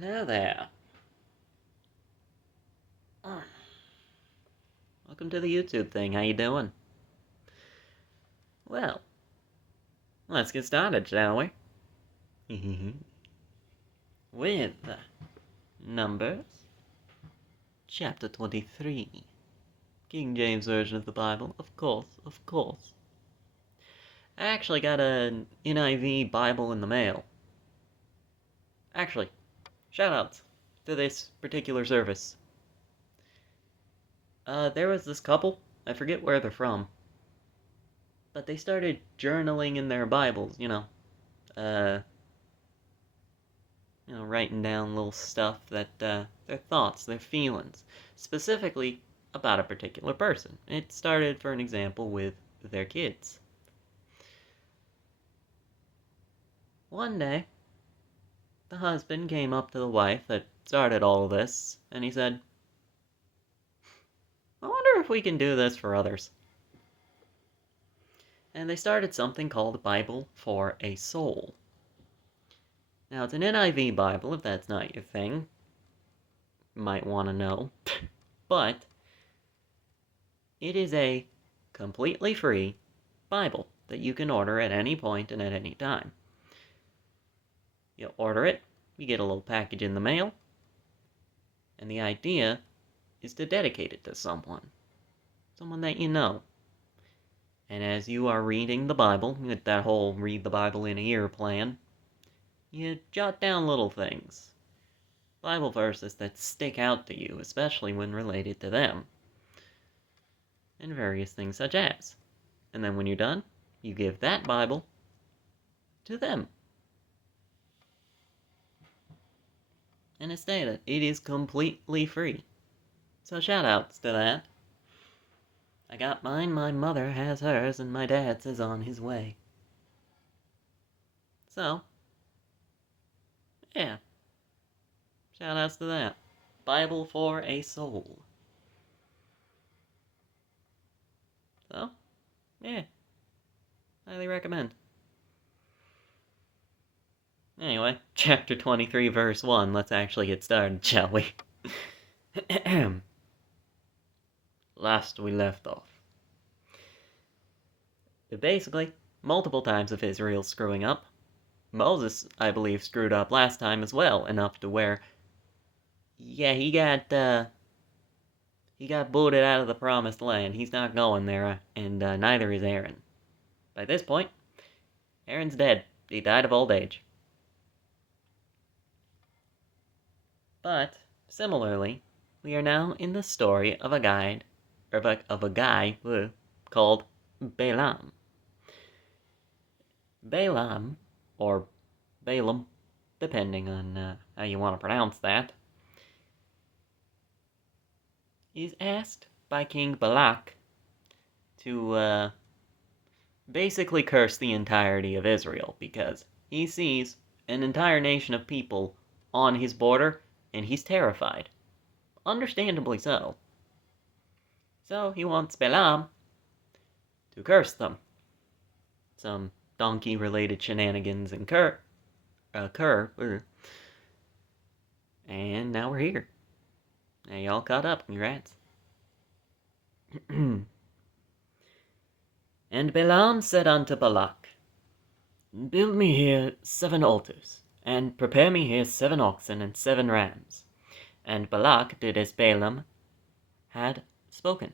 Hello there. Oh, welcome to the YouTube thing. How you doing? Well, let's get started, shall we? With Numbers, chapter 23. King James Version of the Bible, of course. I actually got an NIV Bible in the mail. Actually, shoutouts to this particular service. There was this couple, I forget where they're from, but they started journaling in their Bibles, writing down little stuff that, their thoughts, their feelings, specifically about a particular person. It started, for an example, with their kids. One day, the husband came up to the wife that started all of this, and he said, I wonder if we can do this for others. And they started something called Bible for a Soul. Now, it's an NIV Bible, if that's not your thing. You might want to know. But it is a completely free Bible that you can order at any point and at any time. You order it, you get a little package in the mail, and the idea is to dedicate it to someone that you know. And as you are reading the Bible, with that whole read the Bible in a year plan, you jot down little things, Bible verses that stick out to you, especially when related to them, and various things such as. And then when you're done, you give that Bible to them. And it's stated, it is completely free. So shoutouts to that. I got mine, my mother has hers, and my dad's is on his way. So, yeah. Shoutouts to that. Bible for a Soul. So, yeah. Highly recommend. Anyway, chapter 23, verse 1. Let's actually get started, shall we? Last we left off. Basically, multiple times of Israel screwing up. Moses, I believe, screwed up last time as well, enough to where, yeah, he got booted out of the promised land. He's not going there, and neither is Aaron. By this point, Aaron's dead. He died of old age. But, similarly, we are now in the story of a guy called Balaam. Balaam, or Balaam, depending on how you want to pronounce that, is asked by King Balak to basically curse the entirety of Israel, because he sees an entire nation of people on his border, and he's terrified. Understandably so. So he wants Balaam to curse them. Some donkey-related shenanigans occur. And now we're here. Now y'all caught up, congrats. And Balaam said unto Balak, Build me here 7 altars, and prepare me here 7 oxen and 7 rams. And Balak did as Balaam had spoken.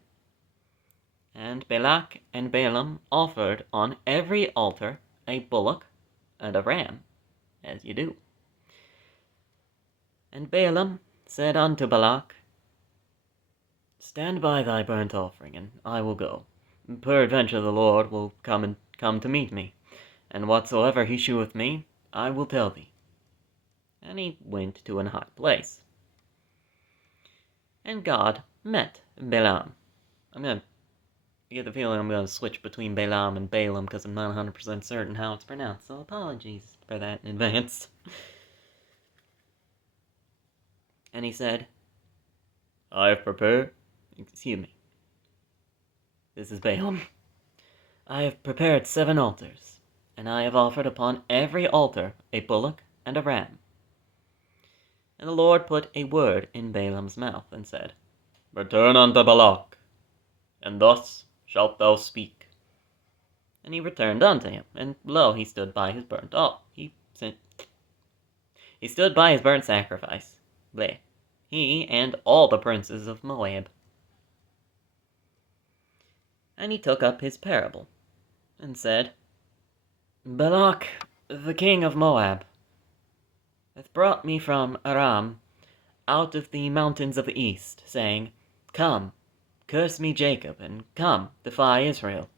And Balak and Balaam offered on every altar a bullock and a ram, as you do. And Balaam said unto Balak, Stand by thy burnt offering, and I will go. Peradventure the Lord will come to meet me, and whatsoever he sheweth me, I will tell thee. And he went to an high place. And God met Balaam. I get the feeling I'm going to switch between Balaam and Balaam because I'm not 100% certain how it's pronounced, so apologies for that in advance. And he said, I have prepared... Excuse me. This is Balaam. I have prepared 7 altars, and I have offered upon every altar a bullock and a ram. And the Lord put a word in Balaam's mouth, and said, Return unto Balak, and thus shalt thou speak. And he returned unto him, and lo, he stood by his burnt he stood by his burnt sacrifice, he and all the princes of Moab. And he took up his parable, and said, Balak, the king of Moab, hath brought me from Aram out of the mountains of the east, saying, Come, curse me Jacob, and come, defy Israel.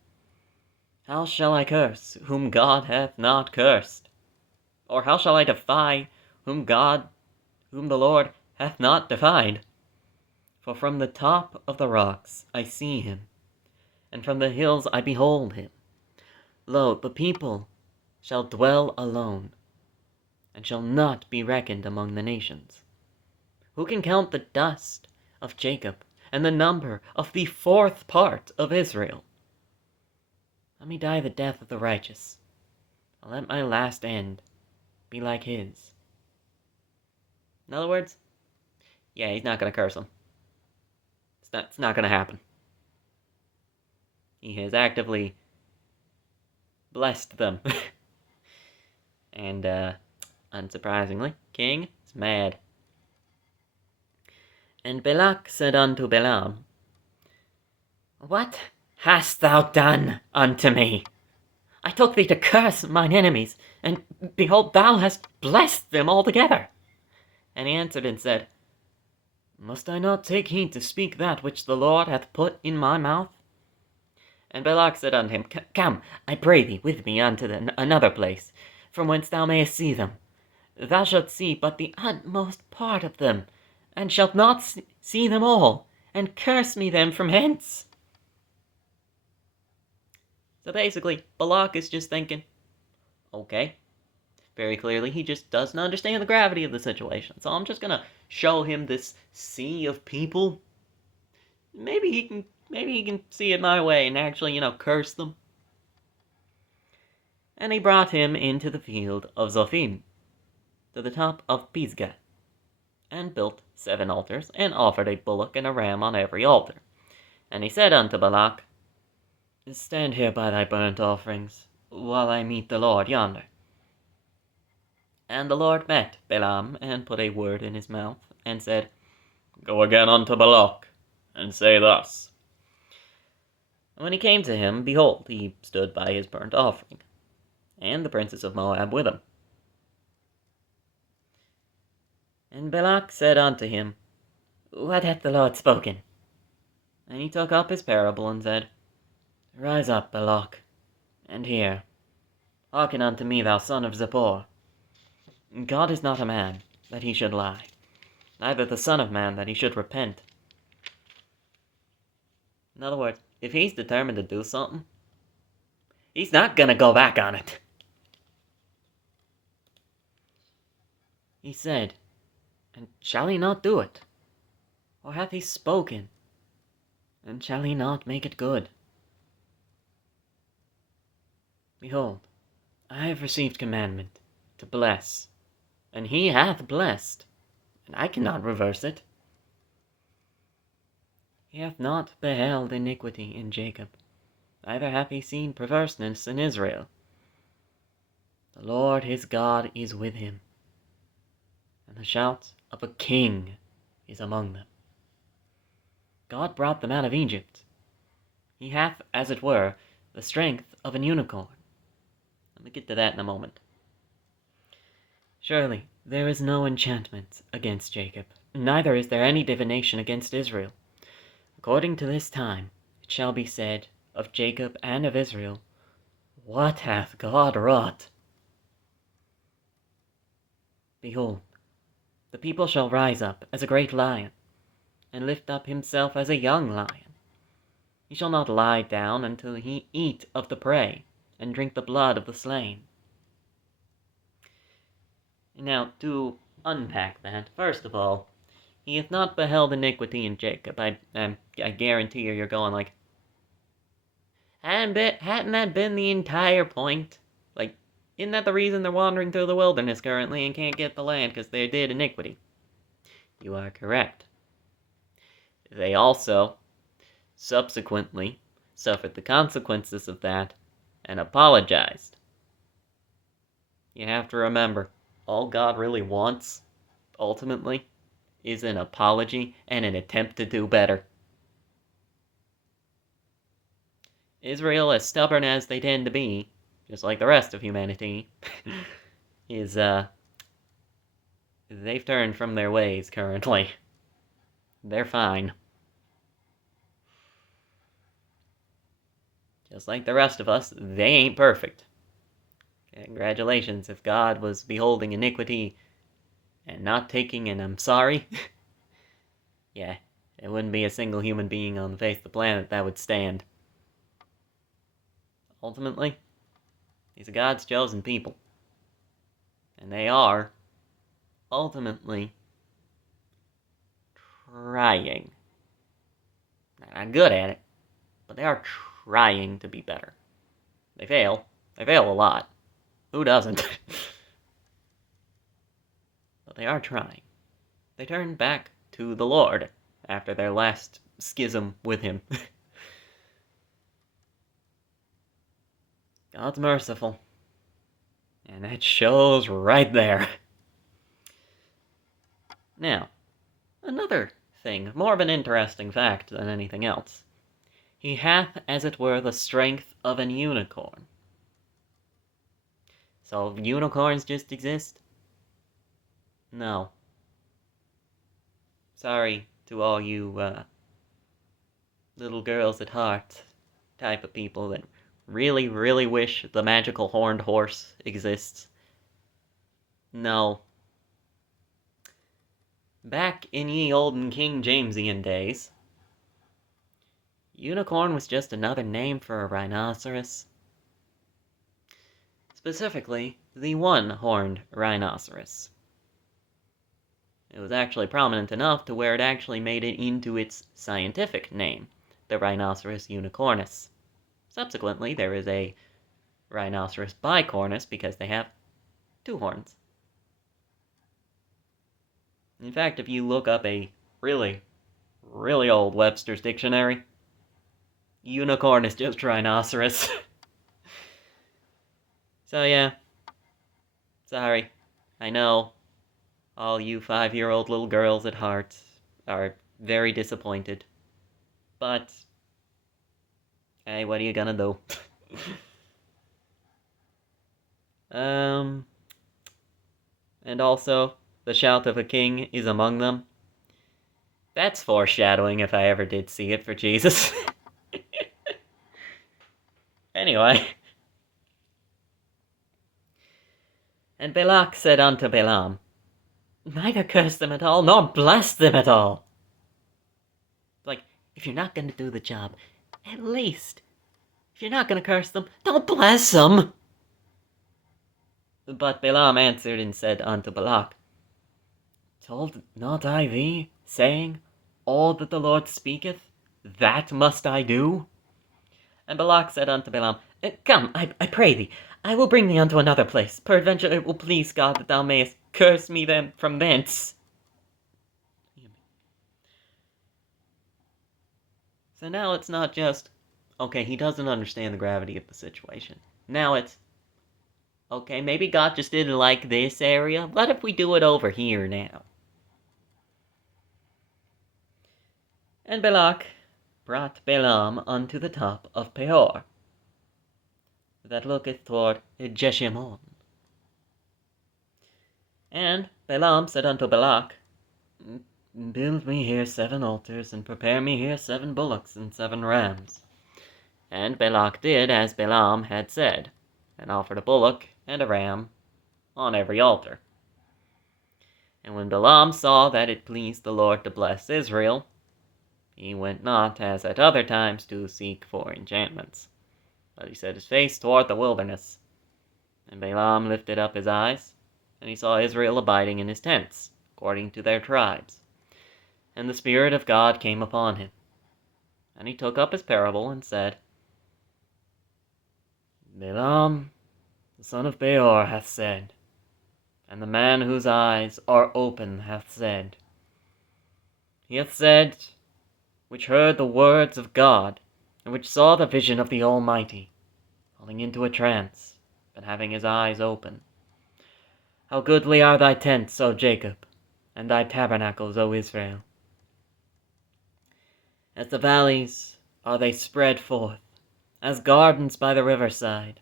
How shall I curse whom God hath not cursed? Or how shall I defy whom the Lord hath not defied? For from the top of the rocks I see him, and from the hills I behold him. Lo, the people shall dwell alone, and shall not be reckoned among the nations. Who can count the dust of Jacob, and the number of the fourth part of Israel? Let me die the death of the righteous, and let my last end be like his. In other words, yeah, he's not going to curse them. It's not going to happen. He has actively blessed them. And, unsurprisingly, King is mad. And Balak said unto Balaam, What hast thou done unto me? I took thee to curse mine enemies, and behold, thou hast blessed them altogether. And he answered and said, Must I not take heed to speak that which the Lord hath put in my mouth? And Balak said unto him, Come, I pray thee, with me unto another place, from whence thou mayest see them. Thou shalt see but the utmost part of them, and shalt not see them all, and curse me them from hence. So basically, Balak is just thinking, okay, very clearly he just doesn't understand the gravity of the situation. So I'm just going to show him this sea of people. Maybe he can see it my way and actually, curse them. And he brought him into the field of Zophim, to the top of Pisgah, and built 7 altars, and offered a bullock and a ram on every altar. And he said unto Balak, Stand here by thy burnt offerings, while I meet the Lord yonder. And the Lord met Balaam, and put a word in his mouth, and said, Go again unto Balak, and say thus. And when he came to him, behold, he stood by his burnt offering, and the princes of Moab with him. And Balak said unto him, What hath the Lord spoken? And he took up his parable, and said, Rise up, Balak, and hear. Hearken unto me, thou son of Zippor. God is not a man, that he should lie, neither the son of man, that he should repent. In other words, if he's determined to do something, he's not going to go back on it. He said, and shall he not do it? Or hath he spoken, and shall he not make it good? Behold, I have received commandment to bless, and he hath blessed, and I cannot reverse it. He hath not beheld iniquity in Jacob, neither hath he seen perverseness in Israel. The Lord his God is with him, and the shout of a king is among them. God brought them out of Egypt. He hath, as it were, the strength of an unicorn. Let me get to that in a moment. Surely there is no enchantment against Jacob, neither is there any divination against Israel. According to this time it shall be said of Jacob and of Israel, What hath God wrought? Behold, the people shall rise up as a great lion, and lift up himself as a young lion. He shall not lie down until he eat of the prey, and drink the blood of the slain. Now, to unpack that, first of all, he hath not beheld iniquity in Jacob. I guarantee you're going like, hadn't that been the entire point? Like, isn't that the reason they're wandering through the wilderness currently and can't get the land, because they did iniquity? You are correct. They also subsequently suffered the consequences of that and apologized. You have to remember, all God really wants, ultimately, is an apology and an attempt to do better. Israel, as stubborn as they tend to be, just like the rest of humanity, they've turned from their ways currently. They're fine. Just like the rest of us, they ain't perfect. Congratulations, if God was beholding iniquity and not taking an I'm sorry, yeah, there wouldn't be a single human being on the face of the planet that would stand. Ultimately, these are God's chosen people. And they are, ultimately, trying. They're not good at it, but they are trying to be better. They fail. They fail a lot. Who doesn't? But they are trying. They turn back to the Lord after their last schism with him. God's merciful. And that shows right there. Now, another thing, more of an interesting fact than anything else. He hath, as it were, the strength of an unicorn. So, unicorns just exist? No. Sorry to all you, little girls at heart type of people that really, really wish the magical horned horse exists. No. Back in ye olden King Jamesian days, unicorn was just another name for a rhinoceros. Specifically, the one-horned rhinoceros. It was actually prominent enough to where it actually made it into its scientific name, the Rhinoceros unicornus. Subsequently, there is a Rhinoceros bicornus because they have two horns. In fact, if you look up a really, really old Webster's dictionary, unicorn is just rhinoceros. So yeah, sorry. I know all you 5-year-old little girls at heart are very disappointed. But, hey, what are you gonna do? And also, the shout of a king is among them. That's foreshadowing if I ever did see it for Jesus. Anyway. And Balak said unto Balaam, neither curse them at all, nor bless them at all. Like, if you're not going to do the job, at least, if you're not going to curse them, don't bless them. But Balaam answered and said unto Balak, told not I thee, saying, all that the Lord speaketh, that must I do? And Balak said unto Balaam, come, I pray thee, I will bring thee unto another place. Peradventure it will please God that thou mayest curse me then from thence. So now it's not just, okay, he doesn't understand the gravity of the situation. Now it's, okay, maybe God just didn't like this area. What if we do it over here now? And Balak brought Balaam unto the top of Peor, that looketh toward Jeshimon. And Balaam said unto Balak, build me here 7 altars, and prepare me here 7 bullocks and 7 rams. And Balak did as Balaam had said, and offered a bullock and a ram on every altar. And when Balaam saw that it pleased the Lord to bless Israel, he went not, as at other times, to seek for enchantments, but he set his face toward the wilderness. And Balaam lifted up his eyes, and he saw Israel abiding in his tents, according to their tribes. And the Spirit of God came upon him. And he took up his parable, and said, Balaam, the son of Beor, hath said, and the man whose eyes are open hath said, He hath said, which heard the words of God, and which saw the vision of the Almighty, falling into a trance, but having his eyes open. How goodly are thy tents, O Jacob, and thy tabernacles, O Israel! As the valleys are they spread forth, as gardens by the riverside,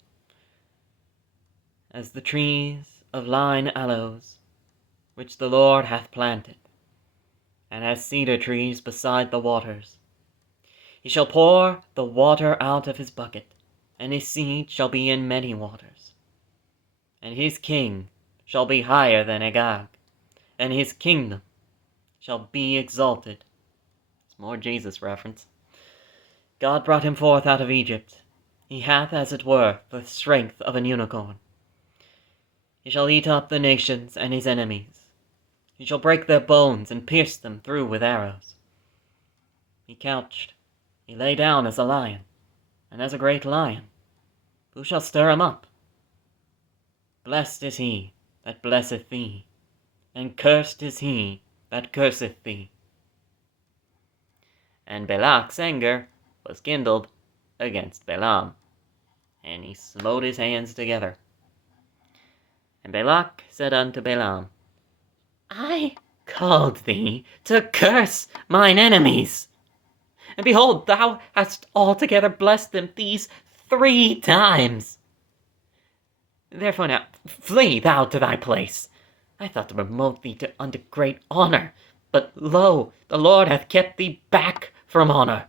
as the trees of line aloes, which the Lord hath planted, and as cedar trees beside the waters. He shall pour the water out of his bucket, and his seed shall be in many waters. And his king shall be higher than Agag, and his kingdom shall be exalted. It's more Jesus reference. God brought him forth out of Egypt. He hath, as it were, the strength of an unicorn. He shall eat up the nations and his enemies. He shall break their bones and pierce them through with arrows. He couched, he lay down as a lion, and as a great lion. Who shall stir him up? Blessed is he that blesseth thee, and cursed is he that curseth thee. And Balak's anger was kindled against Balaam, and he smote his hands together. And Balak said unto Balaam, I called thee to curse mine enemies, and behold, thou hast altogether blessed them these 3 times. Therefore now flee thou to thy place. I thought to promote thee unto great honor, but lo, the Lord hath kept thee back from honor.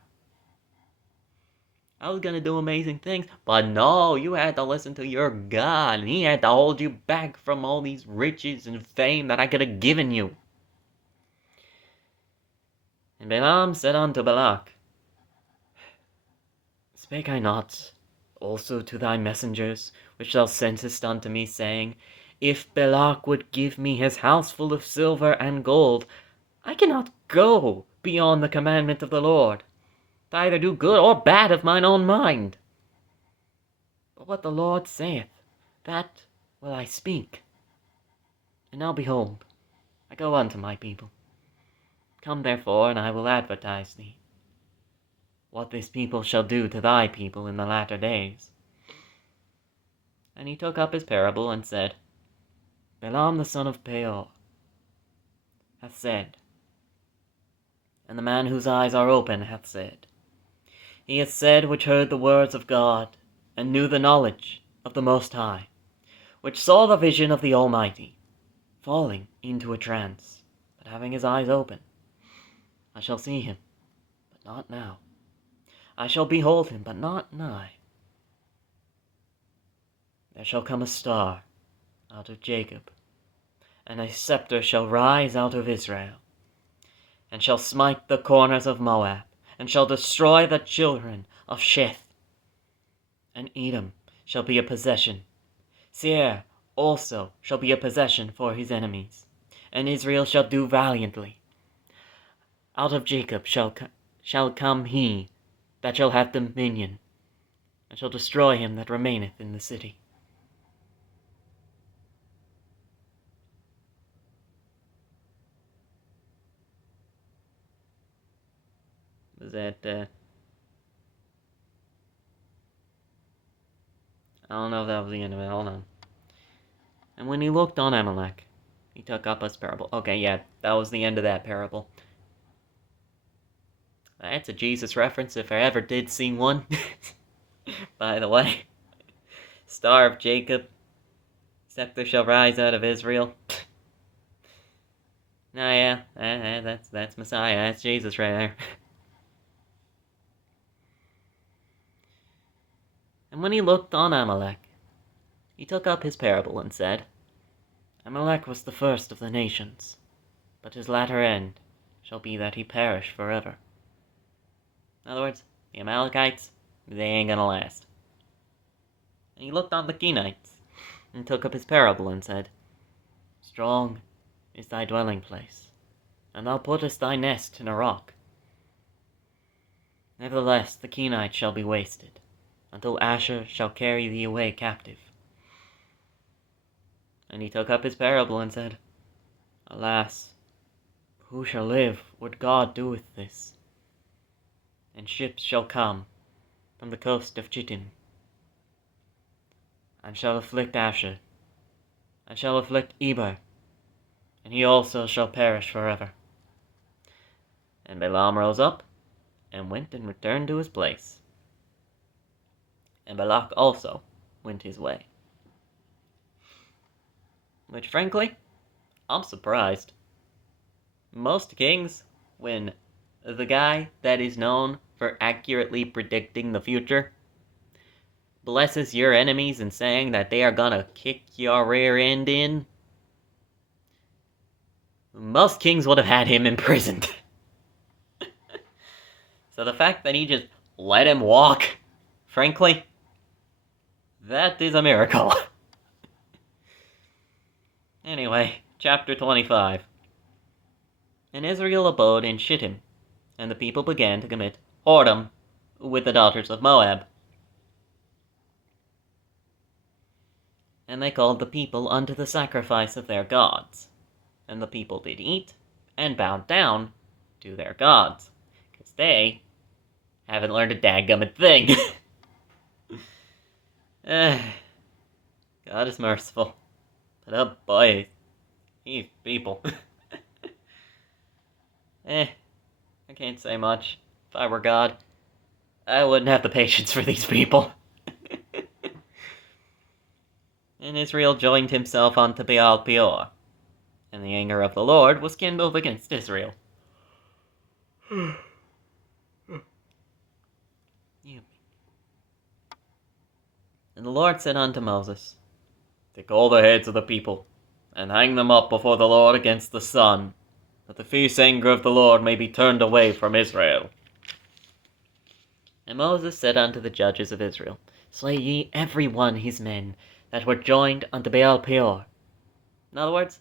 I was going to do amazing things, but no, you had to listen to your God, and he had to hold you back from all these riches and fame that I could have given you. And Balaam said unto Balak, Spake I not also to thy messengers, which thou sentest unto me, saying, If Balak would give me his house full of silver and gold, I cannot go beyond the commandment of the Lord, to either do good or bad of mine own mind. But what the Lord saith, that will I speak. And now behold, I go unto my people. Come therefore, and I will advertise thee, what this people shall do to thy people in the latter days. And he took up his parable, and said, Balaam the son of Beor hath said, and the man whose eyes are open hath said, He hath said which heard the words of God, and knew the knowledge of the Most High, which saw the vision of the Almighty, falling into a trance, but having his eyes open. I shall see him, but not now. I shall behold him, but not nigh. There shall come a star out of Jacob, and a scepter shall rise out of Israel, and shall smite the corners of Moab, and shall destroy the children of Sheth. And Edom shall be a possession. Seir also shall be a possession for his enemies, and Israel shall do valiantly. Out of Jacob shall come he that shall have dominion, and shall destroy him that remaineth in the city. Was that, I don't know if that was the end of it, hold on. And when he looked on Amalek, he took up his parable. Okay, yeah, that was the end of that parable. That's a Jesus reference if I ever did see one. By the way. Star of Jacob. Scepter shall rise out of Israel. Nah, yeah, that's Messiah. That's Jesus right there. And when he looked on Amalek, he took up his parable and said, Amalek was the first of the nations, but his latter end shall be that he perish forever. In other words, the Amalekites, they ain't gonna last. And he looked on the Kenites, and took up his parable and said, Strong is thy dwelling place, and thou puttest thy nest in a rock. Nevertheless the Kenites shall be wasted, until Asher shall carry thee away captive. And he took up his parable and said, Alas, Who shall live what God doeth this? And ships shall come from the coast of Chittim, and shall afflict Asher, and shall afflict Eber, and he also shall perish forever. And Balaam rose up, and went and returned to his place. And Balak also went his way. Which, frankly, I'm surprised. Most kings, when the guy that is known for accurately predicting the future blesses your enemies and saying that they are gonna kick your rear end in, most kings would have had him imprisoned. So the fact that he just let him walk, frankly, that is a miracle. Anyway, chapter 25. And Israel abode in Shittim, and the people began to commit whoredom with the daughters of Moab. And they called the people unto the sacrifice of their gods. And the people did eat, and bowed down to their gods, because they haven't learned a dadgummit thing. God is merciful. But oh boy, these people. I can't say much. If I were God, I wouldn't have the patience for these people. And Israel joined himself unto Baal Peor, and the anger of the Lord was kindled against Israel. And the Lord said unto Moses, Take all the heads of the people, and hang them up before the Lord against the sun, that the fierce anger of the Lord may be turned away from Israel. And Moses said unto the judges of Israel, Slay ye every one his men that were joined unto Baal Peor. In other words,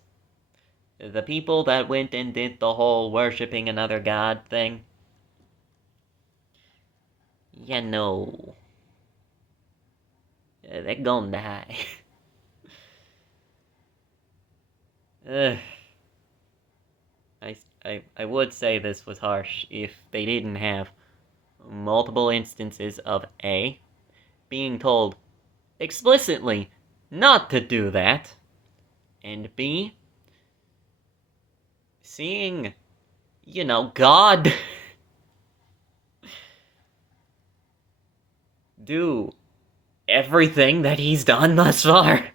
the people that went and did the whole worshipping another god thing, they're gonna die. I would say this was harsh if they didn't have multiple instances of A, being told explicitly not to do that, and B, seeing, God do everything that he's done thus far.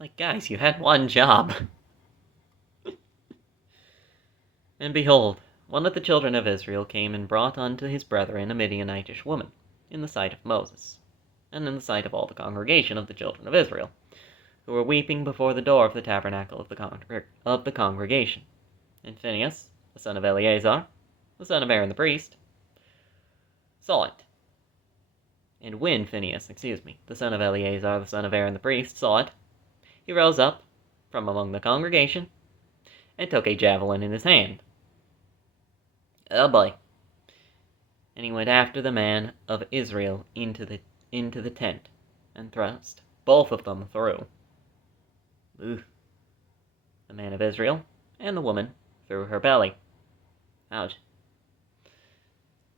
Like, guys, you had one job. And behold, one of the children of Israel came and brought unto his brethren a Midianitish woman, in the sight of Moses, and in the sight of all the congregation of the children of Israel, who were weeping before the door of the tabernacle of the congregation. And Phinehas, the son of Eleazar, the son of Aaron the priest, saw it. And when Phinehas, the son of Eleazar, the son of Aaron the priest, saw it, he rose up from among the congregation, and took a javelin in his hand. Oh boy. And he went after the man of Israel into the tent, and thrust both of them through. The man of Israel, and the woman, through her belly. Ouch.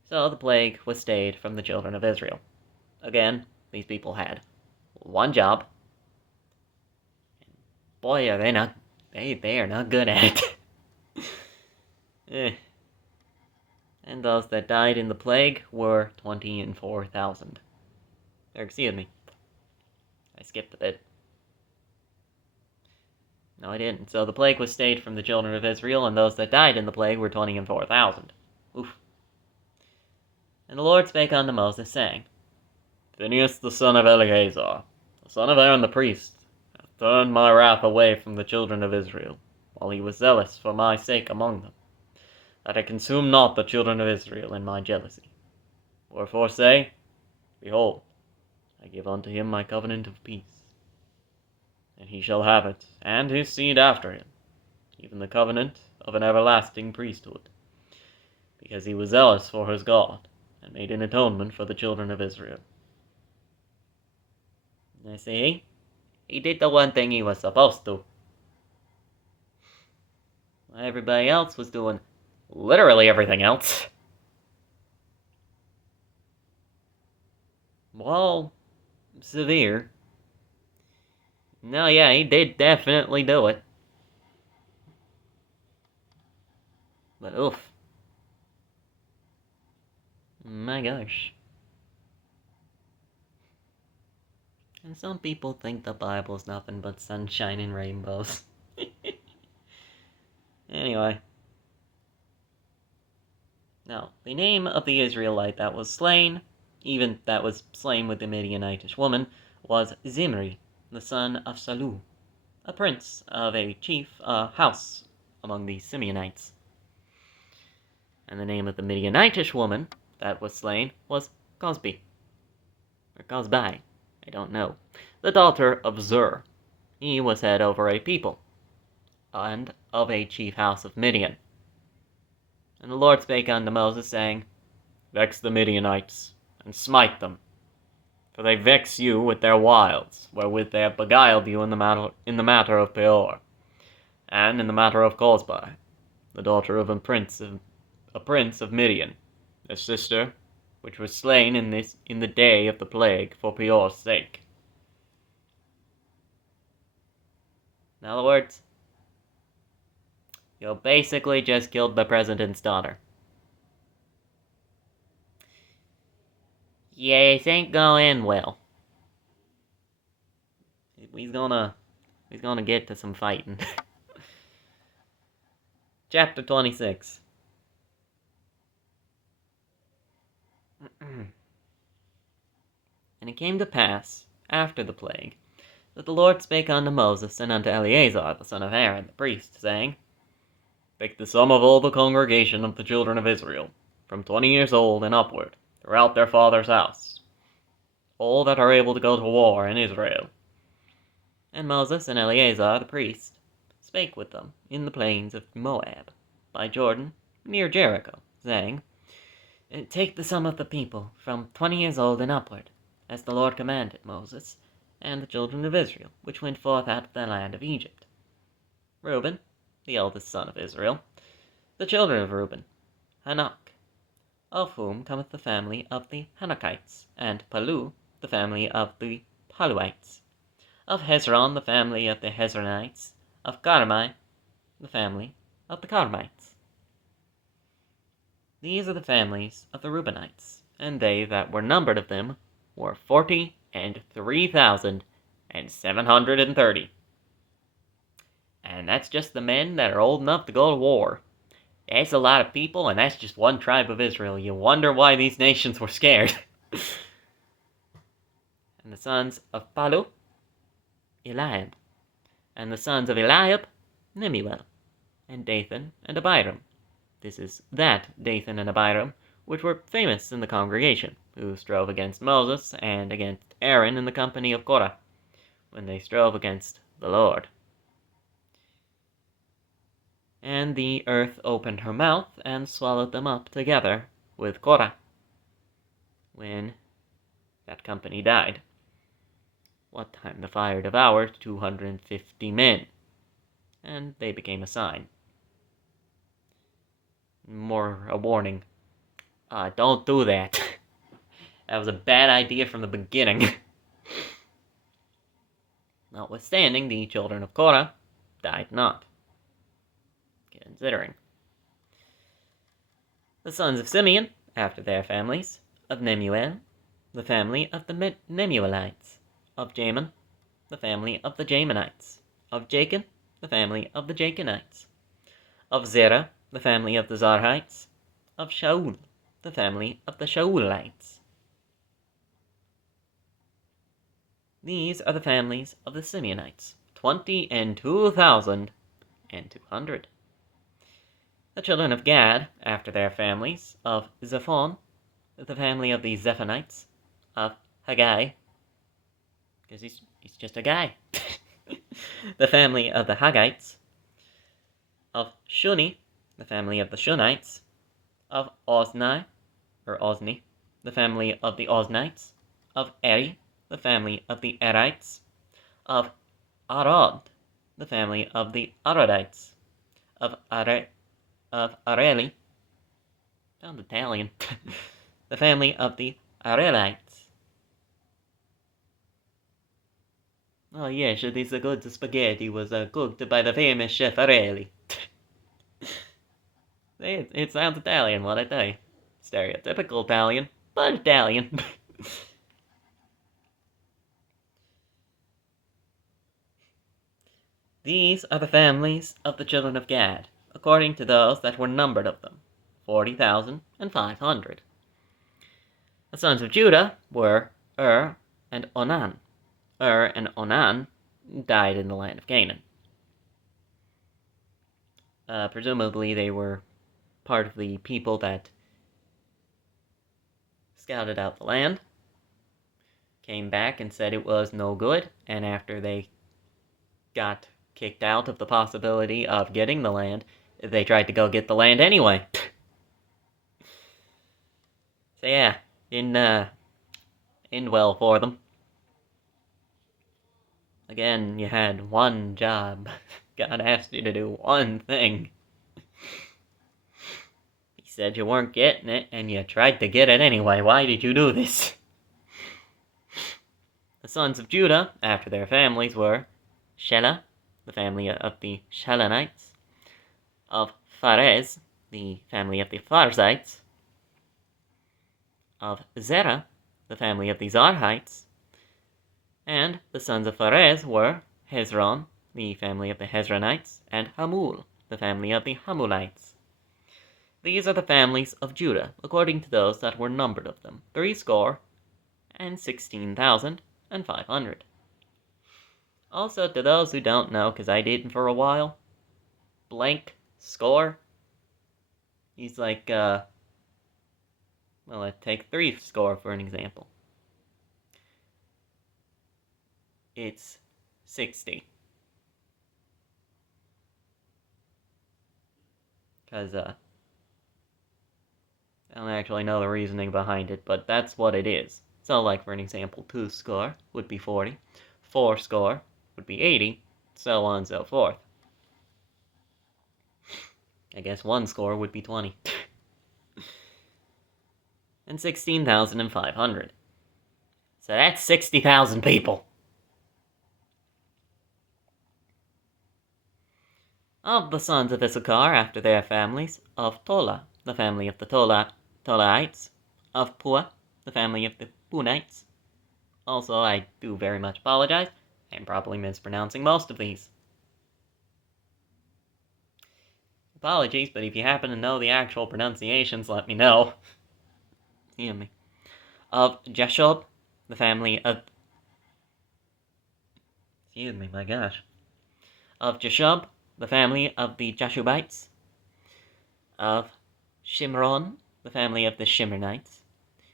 So the plague was stayed from the children of Israel. Again, these people had one job. Boy, are they not, they are not good at it. And those that died in the plague were 24,000. Excuse me. I skipped a bit. No, I didn't. So the plague was stayed from the children of Israel, and those that died in the plague were 24,000. Oof. And the Lord spake unto Moses, saying, Phinehas the son of Eleazar, the son of Aaron the priest, hath turned my wrath away from the children of Israel, while he was zealous for my sake among them, that I consume not the children of Israel in my jealousy. Wherefore say, Behold, I give unto him my covenant of peace, and he shall have it, and his seed after him, even the covenant of an everlasting priesthood, because he was zealous for his God, and made an atonement for the children of Israel. I see, he did the one thing he was supposed to. Everybody else was doing literally everything else. Well, severe. No, yeah, he did definitely do it. But oof. My gosh. And some people think the Bible's nothing but sunshine and rainbows. Anyway. Now, the name of the Israelite that was slain, even that was slain with the Midianitish woman, was Zimri, the son of Salu, a prince of a chief house among the Simeonites. And the name of the Midianitish woman that was slain was Cosbi, or Cosbi, I don't know, the daughter of Zur. He was head over a people, and of a chief house of Midian. And the Lord spake unto Moses, saying, Vex the Midianites, and smite them, for they vex you with their wiles, wherewith they have beguiled you in the matter of Peor, and in the matter of Cosbi, the daughter of a prince of Midian, their sister, which was slain in the day of the plague for Peor's sake. In other words, you basically just killed the president's daughter. Yeah, it ain't going well. He's gonna get to some fighting. Chapter 26. And it came to pass, after the plague, that the Lord spake unto Moses and unto Eleazar the son of Aaron the priest, saying, Take the sum of all the congregation of the children of Israel, from 20 years old and upward, throughout their father's house, all that are able to go to war in Israel. And Moses and Eleazar the priest spake with them in the plains of Moab, by Jordan, near Jericho, saying, Take the sum of the people, from 20 years old and upward, as the Lord commanded Moses, and the children of Israel, which went forth out of the land of Egypt. Reuben, the eldest son of Israel, the children of Reuben, Hanok, of whom cometh the family of the Hanokites, and Palu, the family of the Paluites, of Hezron, the family of the Hezronites, of Carmi, the family of the Carmites. These are the families of the Reubenites, and they that were numbered of them were 43,730. And that's just the men that are old enough to go to war. That's a lot of people, and that's just one tribe of Israel. You wonder why these nations were scared. And the sons of Palu, Eliab. And the sons of Eliab, Nemuel, and Dathan, and Abiram. This is that Dathan and Abiram, which were famous in the congregation, who strove against Moses and against Aaron in the company of Korah, when they strove against the Lord. And the earth opened her mouth, and swallowed them up together with Korah, when that company died. What time the fire devoured 250 men, and they became a sign. More a warning. Don't do that. That was a bad idea from the beginning. Notwithstanding, the children of Korah died not. Considering. The sons of Simeon, after their families, of Nemuel, the family of the Nemuelites, of Jamin, the family of the Jaminites, of Jachin, the family of the Jachinites, of Zerah, the family of the Zarhites, of Shaul, the family of the Shaulites. These are the families of the Simeonites, 22,200. The children of Gad, after their families, of Zephon, the family of the Zephonites, of Haggai, because he's just a guy, the family of the Haggites, of Shuni, the family of the Shunites, of Ozni, the family of the Oznites, of Eri, the family of the Erites, of Arad, the family of the Aradites, of Areli. Sounds Italian. The family of the Arelites. Oh yes, this good spaghetti was cooked by the famous chef Areli. It sounds Italian, what I tell you. Stereotypical Italian, but Italian. These are the families of the children of Gad, according to those that were numbered of them, 40,500. The sons of Judah were and Onan. And Onan died in the land of Canaan. Presumably they were part of the people that scouted out the land, came back and said it was no good, and after they got kicked out of the possibility of getting the land, they tried to go get the land anyway. So yeah, didn't end well for them. Again, you had one job. God asked you to do one thing. He said you weren't getting it, and you tried to get it anyway. Why did you do this? The sons of Judah, after their families, were Shelah, the family of the Shelanites, of Pharez, the family of the Pharzites, of Zerah, the family of the Zarhites, and the sons of Pharez were Hezron, the family of the Hezronites, and Hamul, the family of the Hamulites. These are the families of Judah, according to those that were numbered of them, 16,500. Also, to those who don't know, because I didn't for a while, blank score, he's like, well, let's take 3 score for an example. It's 60. Because, I don't actually know the reasoning behind it, but that's what it is. So, like, for an example, 2 score would be 40, 4 score would be 80, so on and so forth. I guess 1 score would be 20. And 16,500. So that's 60,000 people. Of the sons of Issachar after their families, of Tola, the family of the Tolaites, of Pua, the family of the Punites. Also, I do very much apologize. I'm probably mispronouncing most of these. Apologies, but if you happen to know the actual pronunciations, let me know. Excuse me. Of Jashub, the family of... Excuse me, my gosh. Of Jashub, the family of the Jashubites. Of Shimron, the family of the Shimronites.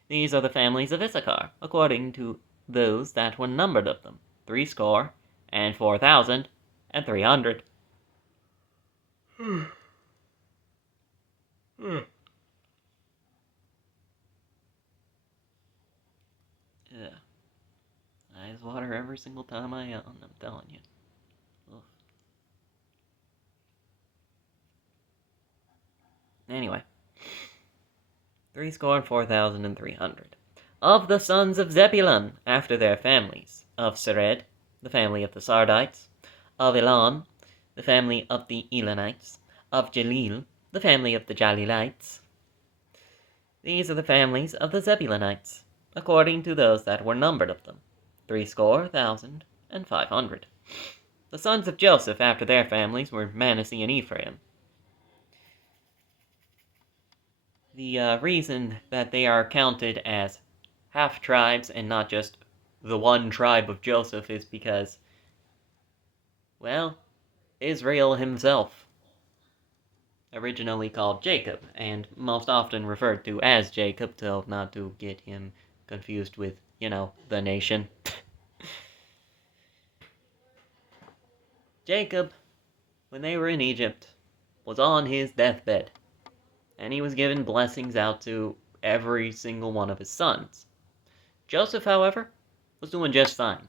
These are the families of Issachar, according to those that were numbered of them, 4,300. Yeah. Eyes water every single time I yawn, I'm telling you. Oof. Anyway. 4,300. Of the sons of Zebulun, after their families, of Sered, the family of the Sardites, of Elon, the family of the Elonites, of Jalil, the family of the Jalilites. These are the families of the Zebulunites, according to those that were numbered of them, 3,500. The sons of Joseph after their families were Manasseh and Ephraim. The reason that they are counted as half-tribes and not just the one tribe of Joseph is because, well, Israel himself, originally called Jacob, and most often referred to as Jacob, so not to get him confused with, the nation. Jacob, when they were in Egypt, was on his deathbed, and he was given blessings out to every single one of his sons. Joseph, however, was doing just fine.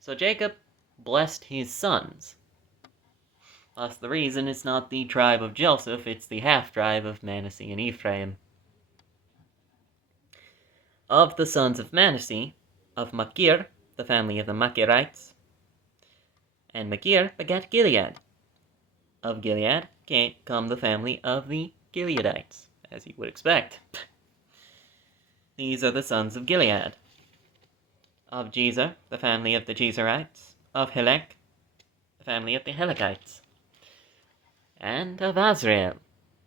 So Jacob blessed his sons. Thus the reason it's not the tribe of Joseph, it's the half-tribe of Manasseh and Ephraim. Of the sons of Manasseh, of Machir, the family of the Machirites, and Machir begat Gilead. Of Gilead come the family of the Gileadites, as you would expect. These are the sons of Gilead. Of Jezer, the family of the Jezerites. Of Helek, the family of the Helekites. And of Azrael,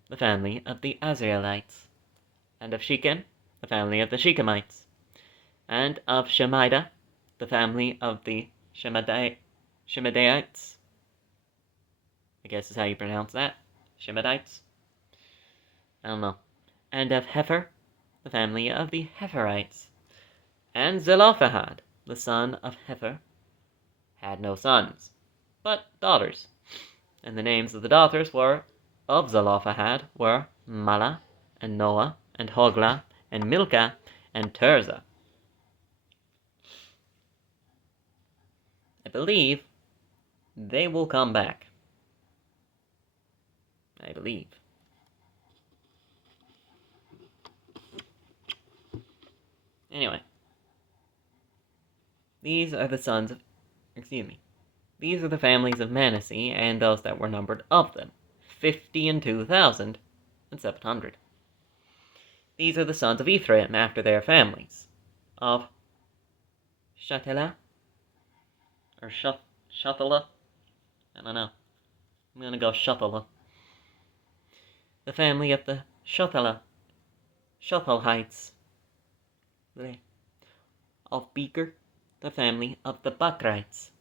the family of the Azraelites. And of Shechem, the family of the Shechemites. And of Shemida, the family of the Shemidaites. I guess is how you pronounce that. Shemedites? I don't know. And of Hefer, the family of the Heferites. And Zelophehad, the son of Hefer, had no sons, but daughters. And the names of the daughters of Zelophehad were Mala, and Noah, and Hoglah, and Milcah, and Tirzah. I believe they will come back. I believe. Anyway. These are the families of Manasseh, and those that were numbered of them, 52,700. These are the sons of Ephraim after their families, of Shatela, or Shathala, I don't know, I'm gonna go Shathala. The family of the Shathalhites, of Becher, the family of the Bakrites.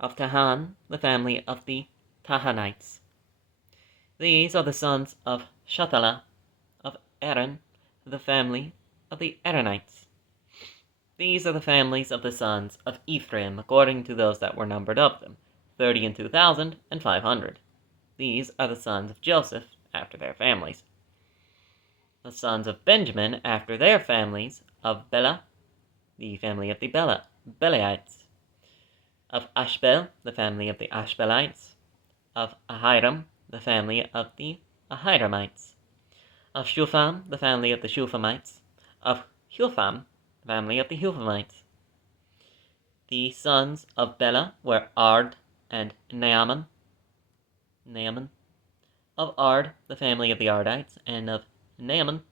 Of Tahan, the family of the Tahanites. These are the sons of Shatala, of Aaron, the family of the Aaronites. These are the families of the sons of Ephraim, according to those that were numbered of them, 32,500. These are the sons of Joseph, after their families. The sons of Benjamin, after their families, of Bela, the family of the Belaites. Of Ashbel, the family of the Ashbelites. Of Ahiram, the family of the Ahiramites. Of Shupham, the family of the Shuphamites. Of Hupham, the family of the Huphamites. The sons of Bela were Ard and Naaman. Of Ard, the family of the Ardites, and of Naaman,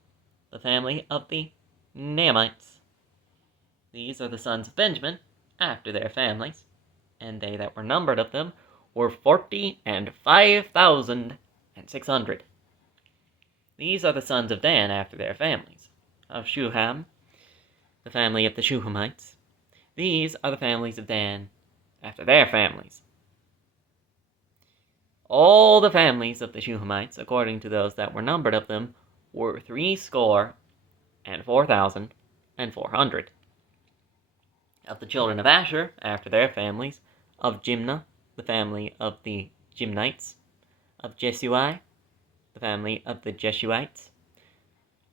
the family of the Naamites. These are the sons of Benjamin, after their families, and they that were numbered of them were 45,600. These are the sons of Dan after their families, of Shuham, the family of the Shuhamites. These are the families of Dan after their families. All the families of the Shuhamites, according to those that were numbered of them, were 64,400. Of the children of Asher, after their families, of Jimnah, the family of the Jimnites, of Jesui, the family of the Jeshuites,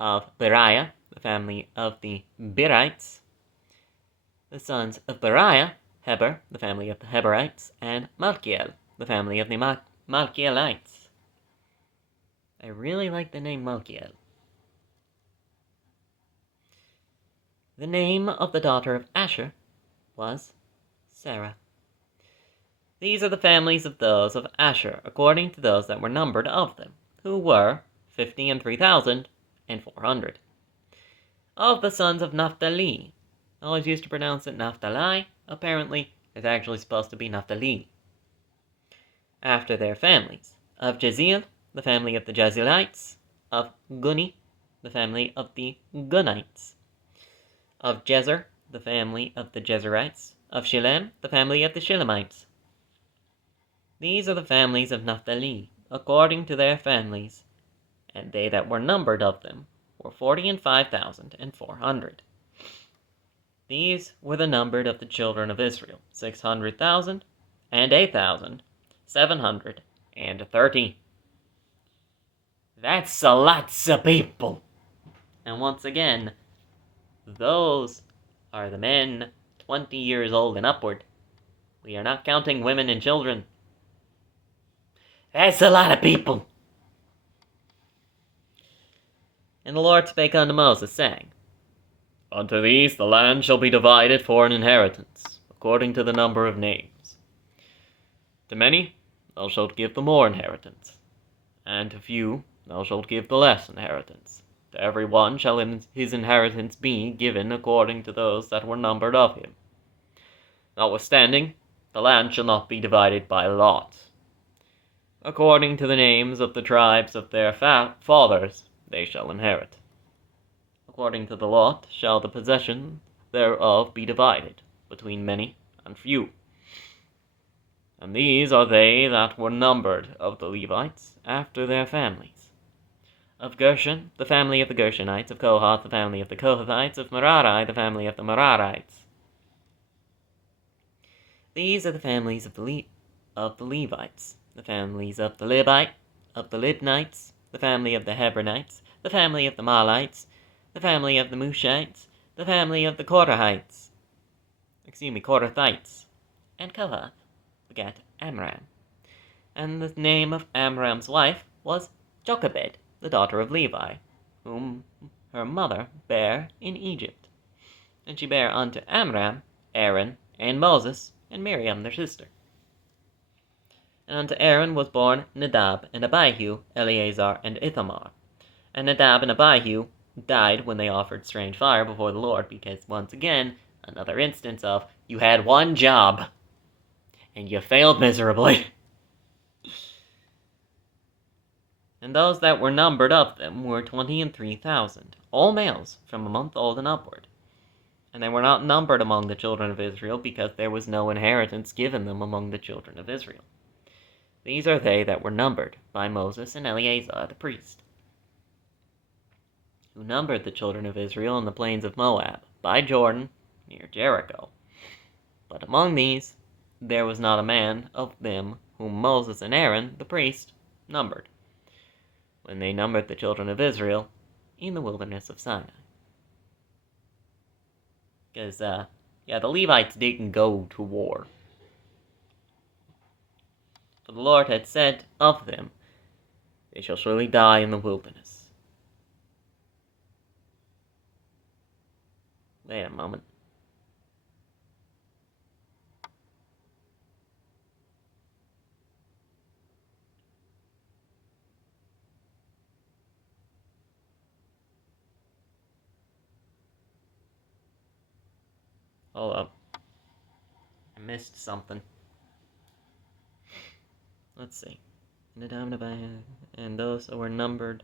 of Beriah, the family of the Berites, the sons of Beriah, Heber, the family of the Heberites, and Malkiel, the family of the Malkielites. I really like the name Malkiel. The name of the daughter of Asher was Sarah. These are the families of those of Asher, according to those that were numbered of them, who were 53,400. Of the sons of Naphtali, I always used to pronounce it Naphtali, apparently it's actually supposed to be Naphtali. After their families, of Jeziel, the family of the Jezreelites, of Guni, the family of the Gunites, of Jezer, the family of the Jezerites, of Shilem, the family of the Shilemites. These are the families of Naphtali, according to their families, and they that were numbered of them were 45,400. These were the numbered of the children of Israel, 600,000 and 8,730. That's a lots of people. And once again, those are the men 20 years old and upward. We are not counting women and children. That's a lot of people. And the Lord spake unto Moses, saying, Unto these the land shall be divided for an inheritance, according to the number of names. To many thou shalt give the more inheritance, and to few thou shalt give the less inheritance. To every one shall his inheritance be given according to those that were numbered of him. Notwithstanding, the land shall not be divided by lot. According to the names of the tribes of their fathers they shall inherit. According to the lot shall the possession thereof be divided between many and few. And these are they that were numbered of the Levites after their families. Of Gershon, the family of the Gershonites; of Kohath, the family of the Kohathites; of Merari, the family of the Merarites. These are the families of the Levites, the families of the Libnites, the family of the Hebronites, the family of the Mahlites, the family of the Mushites, the family of the Korathites. And Kohath begat Amram. And the name of Amram's wife was Jochebed, the daughter of Levi, whom her mother bare in Egypt. And she bare unto Amram Aaron, and Moses, and Miriam their sister. And unto Aaron was born Nadab, and Abihu, Eleazar, and Ithamar. And Nadab and Abihu died when they offered strange fire before the Lord, because, once again, another instance of, you had one job, and you failed miserably. And those that were numbered of them were 23,000, all males, from a month old and upward. And they were not numbered among the children of Israel, because there was no inheritance given them among the children of Israel. These are they that were numbered by Moses and Eleazar the priest, who numbered the children of Israel in the plains of Moab, by Jordan, near Jericho. But among these there was not a man of them whom Moses and Aaron the priest numbered, when they numbered the children of Israel in the wilderness of Sinai. Because, the Levites didn't go to war. For the Lord had said of them, they shall surely die in the wilderness. Wait a moment. Hold up. I missed something. Let's see. And those that were numbered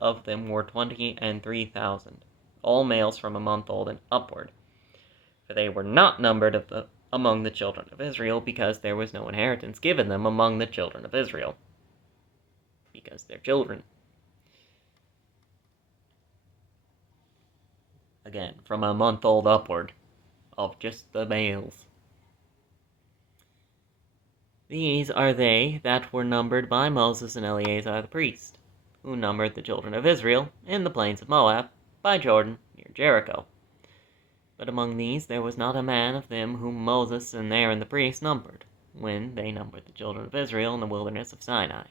of them were 23,000, all males from a month old and upward. For they were not numbered among the children of Israel, because there was no inheritance given them among the children of Israel, because they're children. Again, from a month old upward, of just the males. These are they that were numbered by Moses and Eleazar the priest, who numbered the children of Israel in the plains of Moab, by Jordan, near Jericho. But among these there was not a man of them whom Moses and Aaron the priest numbered, when they numbered the children of Israel in the wilderness of Sinai.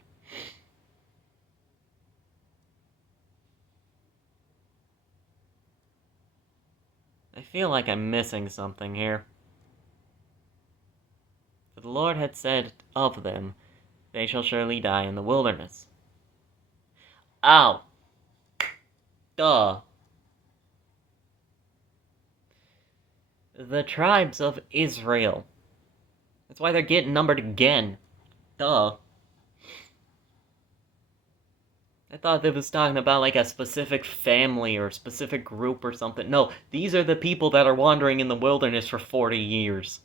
I feel like I'm missing something here. For the Lord had said of them, they shall surely die in the wilderness. Ow! Duh! The tribes of Israel. That's why they're getting numbered again. Duh. I thought it was talking about like a specific family or a specific group or something. No, these are the people that are wandering in the wilderness for 40 years.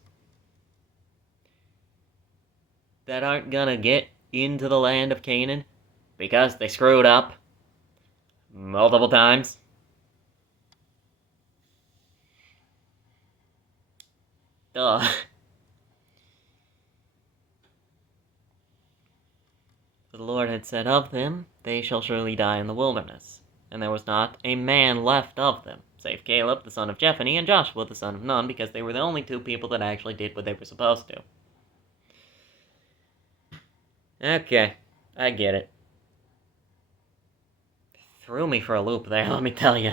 That aren't gonna get into the land of Canaan because they screwed up multiple times. Duh. The Lord had said of them, they shall surely die in the wilderness. And there was not a man left of them, save Caleb the son of Jephunneh and Joshua the son of Nun, because they were the only two people that actually did what they were supposed to. Okay, I get it. Threw me for a loop there, let me tell you.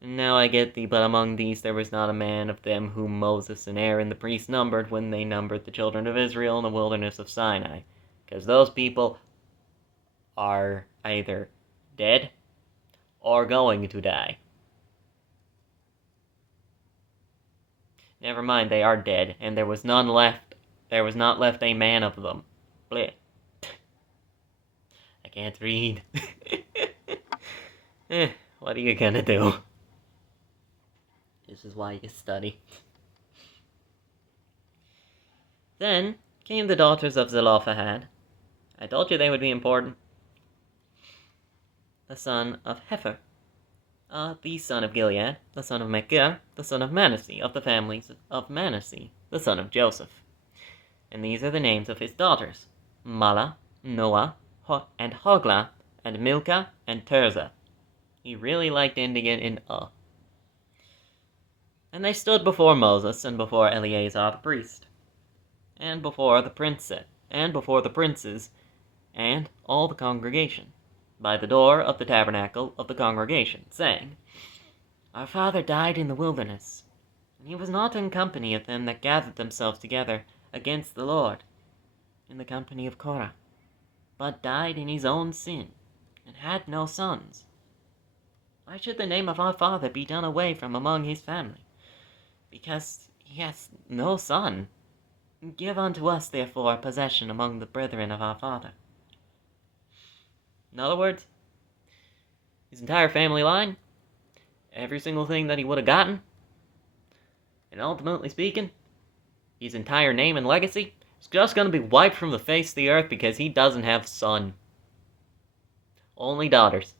And now I get thee, but among these there was not a man of them whom Moses and Aaron the priest numbered when they numbered the children of Israel in the wilderness of Sinai. Because those people are either dead or going to die. Never mind, they are dead, and there was none left. There was not left a man of them. Bleh. I can't read. What are you gonna do? This is why you study. Then came the daughters of Zelophehad. I told you they would be important. The son of Hefer, the son of Gilead, the son of Machir, the son of Manasseh, of the families of Manasseh, the son of Joseph. And these are the names of his daughters: Mala, Noah, and Hoglah, and Milcah, and Tirzah. He really liked ending it in And they stood before Moses, and before Eleazar the priest, and before the princes, and all the congregation, by the door of the tabernacle of the congregation, saying, Our father died in the wilderness, and he was not in company of them that gathered themselves together against the Lord, in the company of Korah, but died in his own sin, and had no sons. Why should the name of our father be done away from among his family? Because he has no son. Give unto us, therefore, possession among the brethren of our father. In other words, his entire family line, every single thing that he would have gotten, and ultimately speaking, his entire name and legacy is just going to be wiped from the face of the earth because he doesn't have son. Only daughters.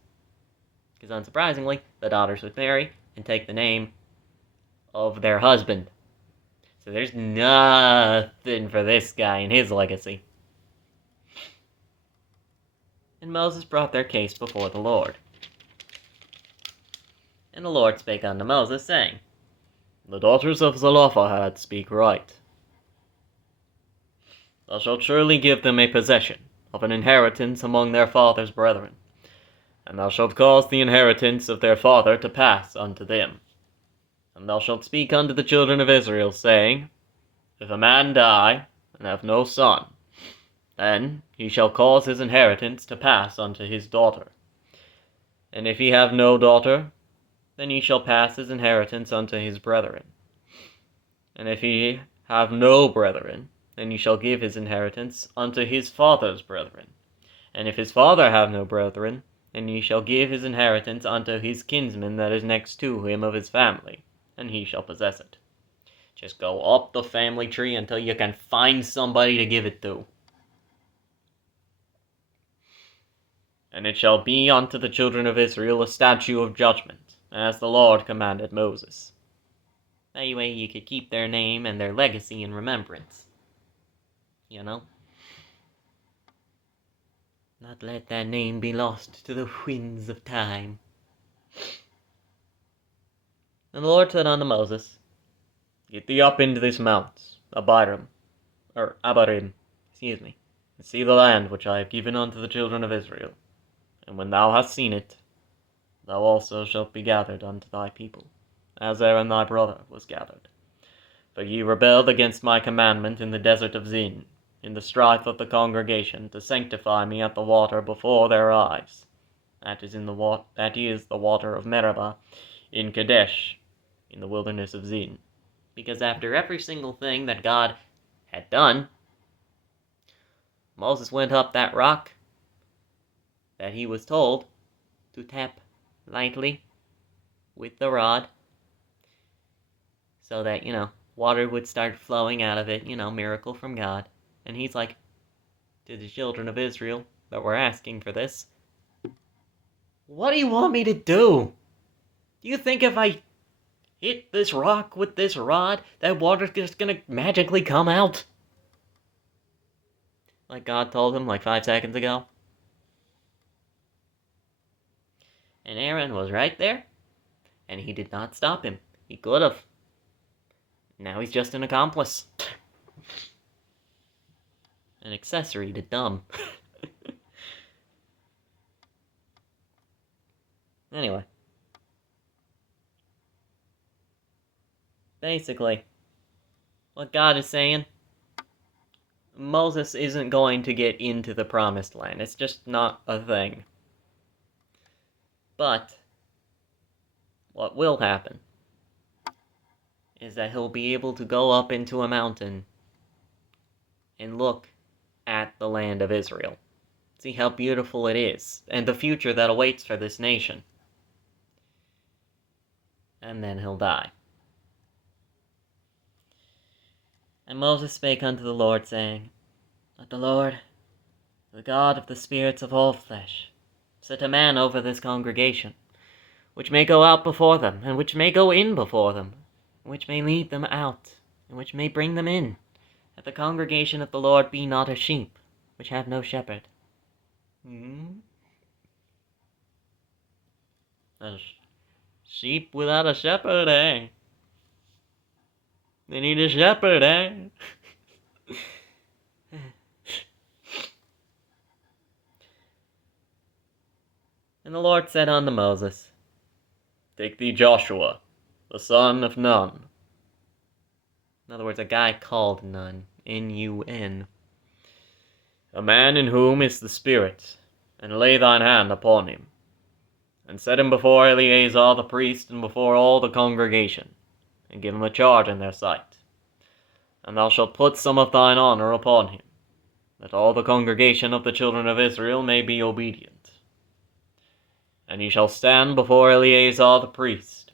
Because unsurprisingly, the daughters would marry and take the name of their husband. So there's nothing for this guy and his legacy. And Moses brought their case before the Lord. And the Lord spake unto Moses, saying, The daughters of Zelophehad speak right. Thou shalt surely give them a possession of an inheritance among their father's brethren, and thou shalt cause the inheritance of their father to pass unto them. And thou shalt speak unto the children of Israel, saying, If a man die, and have no son, then he shall cause his inheritance to pass unto his daughter. And if he have no daughter, then he shall pass his inheritance unto his brethren. And if he have no brethren, then he shall give his inheritance unto his father's brethren. And if his father have no brethren, then he shall give his inheritance unto his kinsman that is next to him of his family, and he shall possess it. Just go up the family tree until you can find somebody to give it to. And it shall be unto the children of Israel a statute of judgment, as the Lord commanded Moses. That way you could keep their name and their legacy in remembrance. You know? Not let that name be lost to the winds of time. And the Lord said unto Moses, Get thee up into this mount, Abarim, and see the land which I have given unto the children of Israel. And when thou hast seen it, thou also shalt be gathered unto thy people, as Aaron thy brother was gathered. For ye rebelled against my commandment in the desert of Zin, in the strife of the congregation, to sanctify me at the water before their eyes. That is the water of Meribah, in Kadesh, in the wilderness of Zin. Because after every single thing that God had done, Moses went up that rock that he was told to tap lightly with the rod so that, water would start flowing out of it, miracle from God. And he's like, to the children of Israel that were asking for this, what do you want me to do? Do you think if I hit this rock with this rod, that water's just gonna magically come out? Like God told him like 5 seconds ago. And Aaron was right there, and he did not stop him. He could have. Now he's just an accomplice. An accessory to dumb. Anyway. Basically, what God is saying, Moses isn't going to get into the promised land. It's just not a thing. But what will happen is that he'll be able to go up into a mountain and look at the land of Israel. See how beautiful it is, and the future that awaits for this nation. And then he'll die. And Moses spake unto the Lord, saying, Let the Lord, the God of the spirits of all flesh, set a man over this congregation, which may go out before them, and which may go in before them, and which may lead them out, and which may bring them in, that the congregation of the Lord be not as sheep, which have no shepherd. A sheep without a shepherd, eh? They need a shepherd, eh? And the Lord said unto Moses, Take thee Joshua, the son of Nun. In other words, a guy called Nun. N-U-N. A man in whom is the Spirit, and lay thine hand upon him, and set him before Eleazar the priest, and before all the congregation, and give him a charge in their sight. And thou shalt put some of thine honor upon him, that all the congregation of the children of Israel may be obedient. And he shall stand before Eleazar the priest,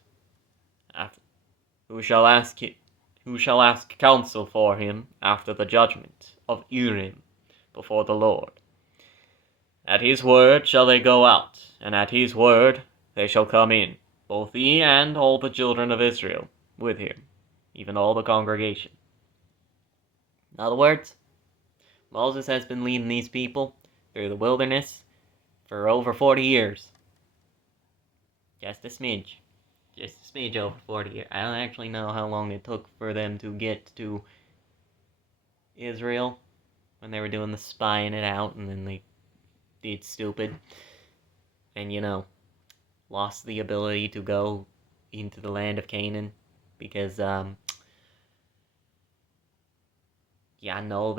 who shall ask counsel for him after the judgment of Urim before the Lord. At his word shall they go out, and at his word they shall come in, both he and all the children of Israel with him, even all the congregation. In other words, Moses has been leading these people through the wilderness for over 40 years. Just a smidge over 40 years. I don't actually know how long it took for them to get to Israel when they were doing the spying it out, and then they did stupid and, lost the ability to go into the land of Canaan because, they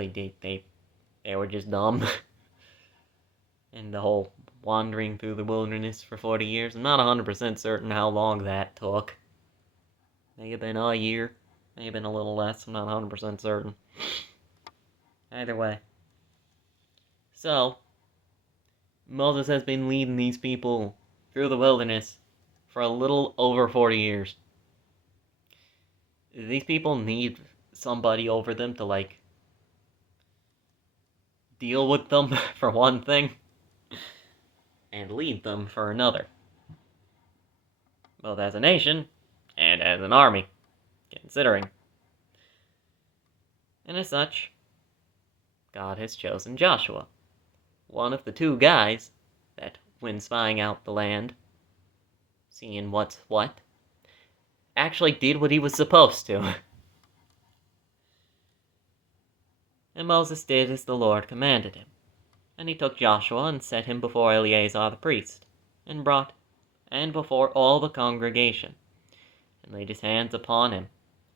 did. They were just dumb. And the whole wandering through the wilderness for 40 years. I'm not 100% certain how long that took. May have been a year. May have been a little less. I'm not 100% certain. Either way. So, Moses has been leading these people through the wilderness for a little over 40 years. These people need somebody over them to, deal with them, for one thing, and lead them for another. Both as a nation and as an army, considering. And as such, God has chosen Joshua, one of the two guys that, when spying out the land, seeing what's what, actually did what he was supposed to. And Moses did as the Lord commanded him. And he took Joshua and set him before Eleazar the priest, and before all the congregation, and laid his hands upon him,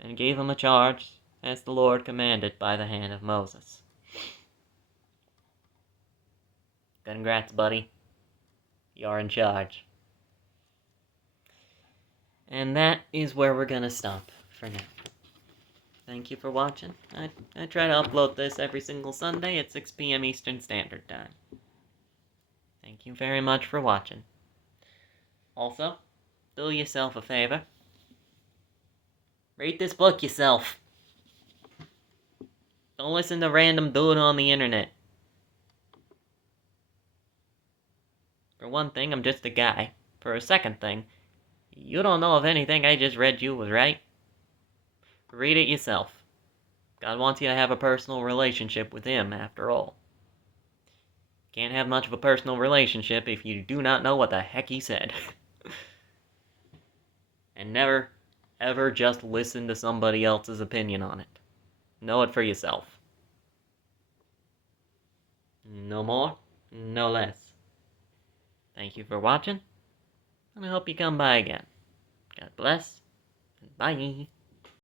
and gave him a charge, as the Lord commanded by the hand of Moses. Congrats, buddy. You're in charge. And that is where we're gonna stop for now. Thank you for watching. I try to upload this every single Sunday at 6 p.m. Eastern Standard Time. Thank you very much for watching. Also, do yourself a favor. Read this book yourself. Don't listen to random dude on the internet. For one thing, I'm just a guy. For a second thing, you don't know if anything I just read you was right. Read it yourself. God wants you to have a personal relationship with Him, after all. Can't have much of a personal relationship if you do not know what the heck He said. And never, ever just listen to somebody else's opinion on it. Know it for yourself. No more, no less. Thank you for watching, and I hope you come by again. God bless, and bye.